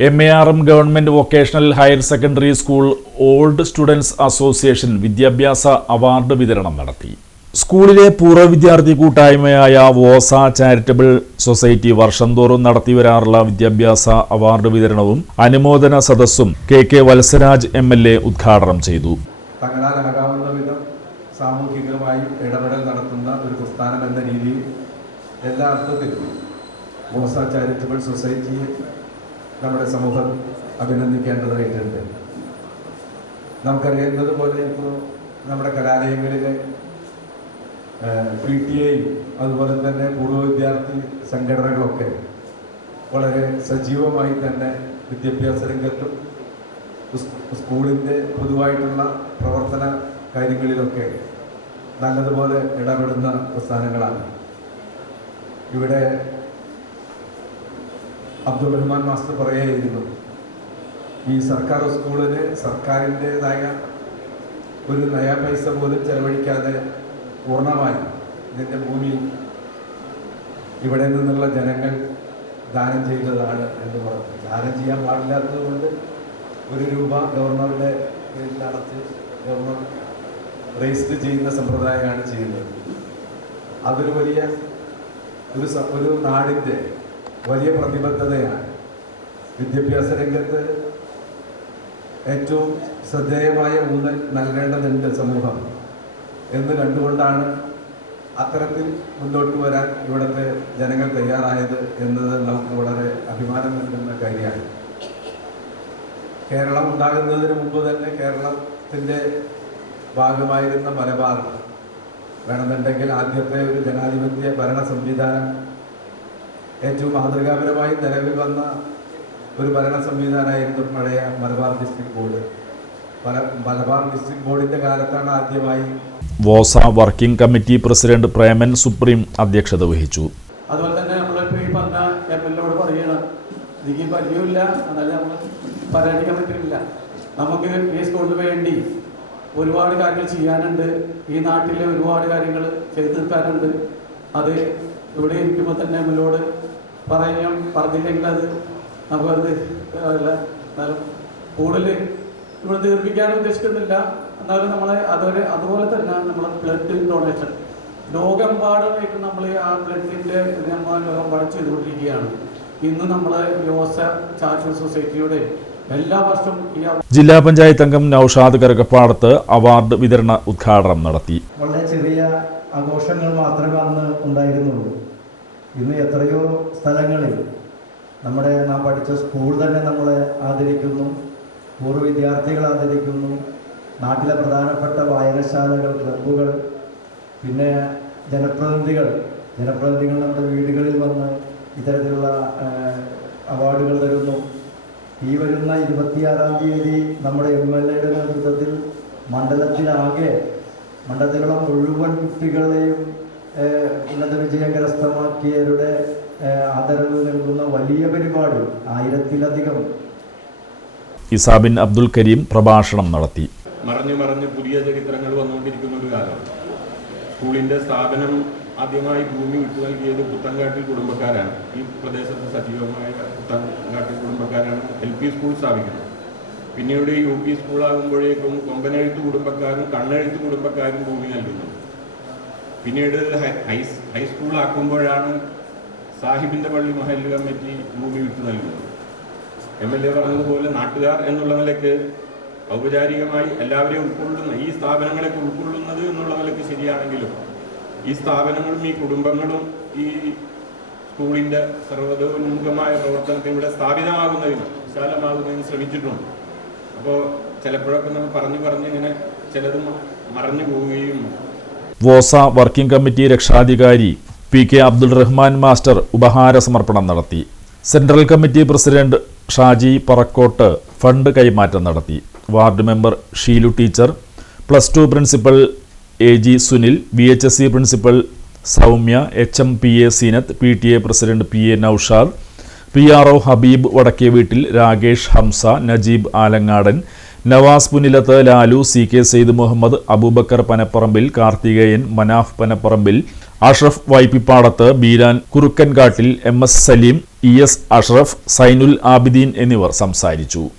MARM government vocational higher secondary school old students association വിദ്യാഭ്യാസ award വിതരണം നടത്തി. സ്കൂളിലെ പൂർവ്വ വിദ്യാർത്ഥി കൂട്ടായ്മയായ വോസ ചാരിറ്റബിൾ സൊസൈറ്റി വർഷം തോറും നടത്തിവരാറുള്ള വിദ്യാഭ്യാസ അവാർഡ് വിതരണവും അനുമോദന സദസ്സും KK വത്സരാജ് MLA ഉദ്ഘാടനം ചെയ്തു. സാമൂഹികമായി ഇടപെടൽ നടത്തുന്ന ഒരു പ്രസ്ഥാനം എന്ന രീതിയിൽ എല്ലാ അർത്ഥത്തിലും വോസ ചാരിറ്റബിൾ സൊസൈറ്റിയെ നമ്മുടെ സമൂഹം അഭിനന്ദിക്കേണ്ടതായിട്ടുണ്ട്. നമുക്കറിയുന്നത് പോലെ ഇപ്പോൾ നമ്മുടെ കലാലയങ്ങളിലെ PTA അതുപോലെ തന്നെ പൂർവ്വ വിദ്യാർത്ഥി സംഘടനകളൊക്കെ വളരെ സജീവമായി തന്നെ വിദ്യാഭ്യാസ രംഗത്തും സ്കൂളിൻ്റെ പൊതുവായിട്ടുള്ള പ്രവർത്തന കാര്യങ്ങളിലൊക്കെ നല്ലതുപോലെ ഇടപെടുന്ന പ്രസ്ഥാനങ്ങളാണ്. ഇവിടെ അബ്ദുൾ റഹ്മാൻ മാസ്റ്റർ പറയായിരുന്നു, ഈ സർക്കാർ സ്കൂളിന് സർക്കാരിൻ്റെതായ ഒരു നയാ പൈസ പോലും ചെലവഴിക്കാതെ പൂർണ്ണമായി ഇതിൻ്റെ ഭൂമി ഇവിടെ നിന്നുള്ള ജനങ്ങൾ ദാനം ചെയ്തതാണ് എന്ന് പറഞ്ഞു. ദാനം ചെയ്യാൻ പാടില്ലാത്തത് കൊണ്ട് ₹1 ഗവർണറുടെ കീഴിൽ അടച്ച് ഗവർണർ രജിസ്റ്റർ ചെയ്യുന്ന സമ്പ്രദായമാണ് ചെയ്യുന്നത്. അതൊരു വലിയ ഒരു നാടിൻ്റെ വലിയ പ്രതിബദ്ധതയാണ്. വിദ്യാഭ്യാസ രംഗത്ത് ഏറ്റവും ശ്രദ്ധേയമായ ഊന്നൽ നൽകേണ്ടതുണ്ട് സമൂഹം എന്ന് കണ്ടുകൊണ്ടാണ് അത്തരത്തിൽ മുന്നോട്ട് വരാൻ ഇവിടുത്തെ ജനങ്ങൾ തയ്യാറായത് എന്നത് നമുക്ക് വളരെ അഭിമാനം നൽകുന്ന കാര്യമാണ്. കേരളം ഉണ്ടാകുന്നതിന് മുമ്പ് തന്നെ കേരളത്തിൻ്റെ ഭാഗമായിരുന്ന മലബാർ വേണമെന്നുണ്ടെങ്കിൽ ആദ്യത്തെ ഒരു ജനാധിപത്യ ഭരണ സംവിധാനം ഏറ്റവും മാതൃകാപരമായി നിലവിൽ വന്ന ഒരു ഭരണ സംവിധാനമായിരുന്നു പഴയ Malabar district board. Malabar district ബോർഡിൻ്റെ കാലത്താണ് ആദ്യമായി വോസ working committee president Preman supreme അധ്യക്ഷത വഹിച്ചു. അതുപോലെ തന്നെ നമ്മളിപ്പോൾ ഈ പറഞ്ഞ MLA പറയണം, എനിക്ക് പരിചയമില്ല, എന്നാലും നമ്മൾ പറയാതിരിക്കാൻ പറ്റില്ല. നമുക്ക് ഈ സ്കൂളിന് വേണ്ടി ഒരുപാട് കാര്യങ്ങൾ ചെയ്യാനുണ്ട്. ഈ നാട്ടിലെ ഒരുപാട് കാര്യങ്ങൾ ചെയ്തു തീർക്കാനുണ്ട്. അത് ഇവിടെ ഇരിക്കുമ്പോൾ തന്നെ നമ്മളോട് പറഞ്ഞില്ലെങ്കിൽ അത് നമുക്കത് കൂടുതൽ ഇവിടെ തീർപ്പിക്കാൻ ഉദ്ദേശിക്കുന്നില്ല. എന്നാലും നമ്മൾ അതുപോലെ തന്നെ നമ്മൾ ബ്ലഡ് ഡൊണേഷൻ ലോകമെമ്പാടുമായിട്ട് നമ്മൾ ആ ബ്ലഡിൻ്റെ നമ്മൾ ലോകമെമ്പാടും ചെയ്തുകൊണ്ടിരിക്കുകയാണ്. ഇന്ന് നമ്മൾ വോസ ചാരിറ്റബിൾ സൊസൈറ്റിയുടെ എല്ലാ വർഷവും ജില്ലാ പഞ്ചായത്ത് അംഗം നൌഷാദ് കരകപ്പാടത്ത് അവാർഡ് വിതരണ ഉദ്ഘാടനം നടത്തി. വളരെ ചെറിയ ആഘോഷങ്ങൾ മാത്രമേ അന്ന് ഉണ്ടായിരുന്നുള്ളൂ. ഇന്ന് എത്രയോ സ്ഥലങ്ങളിൽ നാം പഠിച്ച സ്കൂൾ തന്നെ നമ്മളെ ആദരിക്കുന്നു, പൂർവ്വ വിദ്യാർത്ഥികൾ ആദരിക്കുന്നു, നാട്ടിലെ പ്രധാനപ്പെട്ട വായനശാലകൾ, ക്ലബ്ബുകൾ, പിന്നെ ജനപ്രതിനിധികൾ നമ്മുടെ വീടുകളിൽ വന്ന് ഇത്തരത്തിലുള്ള അവാർഡുകൾ തരുന്നു. ഈ വരുന്ന 26-ാം തീയതി നമ്മുടെ MLAയുടെ നേതൃത്വത്തിൽ മണ്ഡലത്തിലുള്ള മുഴുവൻ കുട്ടികളെയും ഉന്നത വിജയം കരസ്ഥമാക്കിയവരുടെ ആദരവ് നൽകുന്ന വലിയ പരിപാടി 1000-ലധികം. ഇസാബിൻ അബ്ദുൽ കരീം പ്രഭാഷണം നടത്തി. മറഞ്ഞു പുതിയ ചരിത്രങ്ങൾ വന്നുകൊണ്ടിരിക്കുന്ന ഒരു കാലം. സ്കൂളിൻ്റെ സ്ഥാപനം ആദ്യമായി ഭൂമി വിട്ടു നൽകിയത് പുത്തൻകാട്ടിൽ കുടുംബക്കാരാണ്. ഈ പ്രദേശത്ത് സജീവമായ പുത്തൻകാട്ടിൽ കുടുംബക്കാരാണ് LP സ്കൂൾ സ്ഥാപിക്കുന്നത്. പിന്നീട് UP സ്കൂളാകുമ്പോഴേക്കും കൊമ്പനെഴുത്ത് കുടുംബക്കാരും കണ്ണെഴുത്ത് കുടുംബക്കാരും ഭൂമി നൽകുന്നു. പിന്നീട് ഹൈസ്കൂളാക്കുമ്പോഴാണ് സാഹിബിൻ്റെ പള്ളി മഹല്ല് കമ്മിറ്റി ഭൂമി വിട്ടു നൽകുന്നത്. MLA പറഞ്ഞതുപോലെ നാട്ടുകാർ എന്നുള്ള നിലയ്ക്ക് ഔപചാരികമായി എല്ലാവരെയും ഉൾക്കൊള്ളുന്ന ഈ സ്ഥാപനങ്ങളൊക്കെ ഉൾക്കൊള്ളുന്നത് എന്നുള്ള നിലയ്ക്ക് ശരിയാണെങ്കിലും ഈ സ്ഥാപനങ്ങളും ഈ കുടുംബങ്ങളും ഈ സ്കൂളിൻ്റെ സർവ്വതോന്മുഖമായ പ്രവർത്തനത്തിന് ഇവിടെ സ്ഥാപിതമാകുന്നതിന് വിശാലമാകുന്നതിന് ശ്രമിച്ചിട്ടുണ്ട്. അപ്പോൾ ചിലപ്പോഴൊക്കെ നമ്മൾ പറഞ്ഞിങ്ങനെ ചിലത് മറഞ്ഞു പോവുകയും. വോസ വർക്കിംഗ് കമ്മിറ്റി രക്ഷാധികാരി PK അബ്ദുൾ റഹ്മാൻ മാസ്റ്റർ ഉപഹാര സമർപ്പണം നടത്തി. Central committee president Shaji Parakkot fund കൈമാറ്റം നടത്തി. Ward member Sheelu teacher, +2 principal AG Sunil, VHSE principal Soumya, HM PA Seenath, PTA president PA Noushad, PRO Habeeb Vadakke Veettil, Rakesh Hamza, Najeeb Alangadan, Nawaz പുനിലത്ത്, Lalu, CK Syed Muhammad, Abubakar പനപ്പറമ്പിൽ, Karthikeyan, Manaf പനപ്പറമ്പിൽ, Ashraf വൈപ്പിപ്പാടത്ത്, Beeran കുറുക്കൻകാട്ടിൽ, MS Saleem, ES Ashraf, Zainul Abideen എന്നിവർ സംസാരിച്ചു.